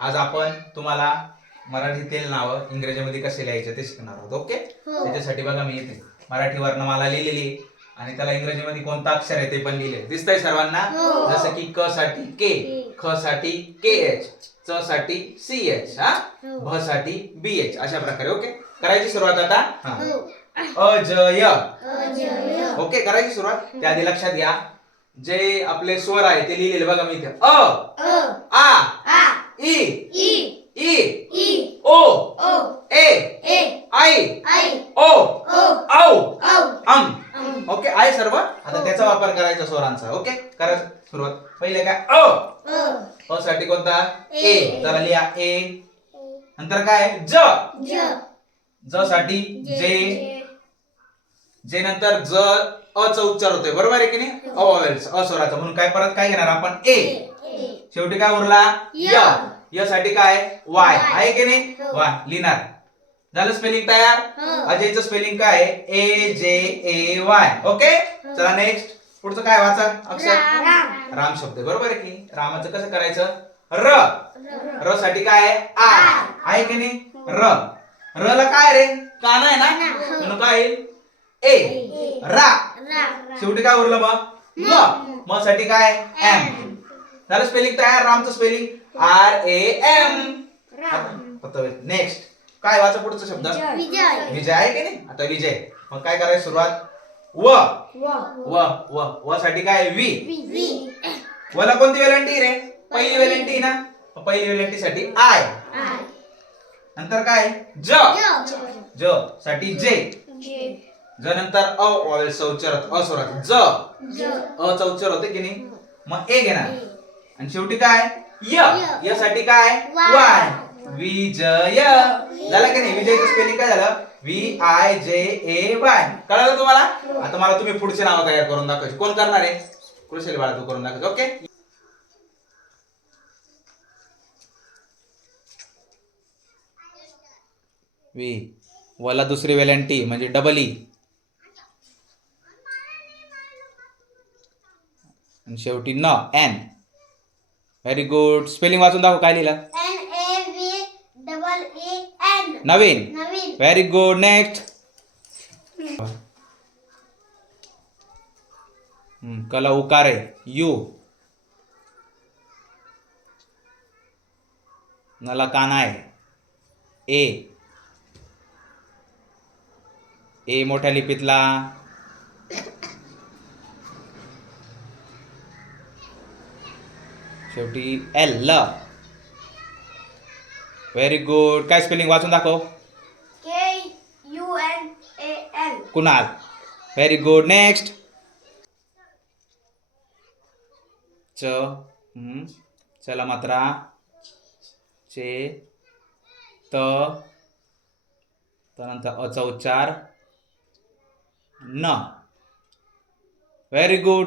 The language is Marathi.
आज आपण तुम्हाला मराठीतील नावं इंग्रजीमध्ये कसे लिहायचे ते शिकणार आहोत ओके? हो. त्याच्यासाठी बघा मी इथे मराठी वर्णमाला लिहिलेली आणि त्याला इंग्रजीमध्ये कोणता अक्षर आहे ते पण लिहिले दिसतंय सर्वांना? हो. जसं की क साठी के ख साठी के एच च साठी सी एच हा? हो. भ साठी बी एच अशा प्रकारे ओके? करायची सुरुवात आता? हा. अजय. ओके करायची सुरुवात? त्या आधी लक्षात घ्या. जे आपले स्वर आहे ते लिहिलेले बघा मी इथे. अ. अ. आ. ई. ई. ई. ओ. ओ. ए. ए. आई. आई. ओ. ओ. औ. औ. अम. अम. ओके आहे सर्व? आता हो. त्याचा वापर करायचा स्वरांचा. ओके करा सुरुवात. पहिले काय? अ अ साठी कोणता? ए. चला लिहा. ए. नंतर काय? ज. ज. ज साठी जे. जे. नंतर ज. अ चा उच्चार होतोय. बरोबर आहे की नाही? अ vowels, अ स्वराचा. म्हणून काय परत काय घेणार आपण? ए. शेवटी काय उरला? य. य. य साठी काय? वाय. आहे की नाही? हो. वाय. लिहिणार. झालं स्पेलिंग तयार? हो. अजयचं स्पेलिंग काय? A J A Y okay. चला नेक्स्ट पुढचं काय वाचा? अक्षर? राम राम शब्द. बरोबर आहे की? रामाचं कसं करायचं? र. र. साठी काय आहे? आ. आहे की नाही? र. र ला काय रे? कान आहे ना? हो. म्हणून काय येईल? ए. रा. शेवटी काय उरलं मग? म. म. साठी काय? एम. झालं स्पेलिंग तयार? रामचं spelling R A M Ram. Next काय वाचा पुढचा शब्द? विजय. विजय. आहे की नाही? आता विजय. मग काय करायचं सुरुवात? व. व. व व. व साठी काय? वी. वी. वला कोणती वेलंटी रे? पहिली वेलंटी ना? पहिली वेलंटी साठी आय. नंतर काय? ज. ज. ज साठी जे. जे. ज. नंतर अ. वॉवेल उच्चारात अ स्वरात ज. ज. अ चा उच्चार होते की नाही? मग ए घेणार. आणि शेवटी काय? य. य. य साठी काय? वाय. वाय. विजय. झालं की नाही? विजयचं स्पेलिंग काय झालं? व्ही आय जे ए वाय कळालं तुम्हाला? आता मला तुम्ही पुढचे नाव तयार करून दाखवायचे कोण करणार आहे? कृषी बाळा तू करून दाखवायचं ओके? वी. वला दुसरी वेलंटी म्हणजे डबल ई आणि शेवटी न एन व्हेरी गुड स्पेलिंग वाचून दाखव काय लिहिलं? N A V double A N Naveen. Naveen very good next कला उकार. आहे यू नला काना आहे. ए ए मोठ्या लिपीतला. शेवटी एल ल व्हेरी गुड काय स्पेलिंग वाचून दाखव? K U N A L Kunal. Very good next च हम्म. चला मात्रा. चे त त्यानंतर अचा उच्चार. न. Very good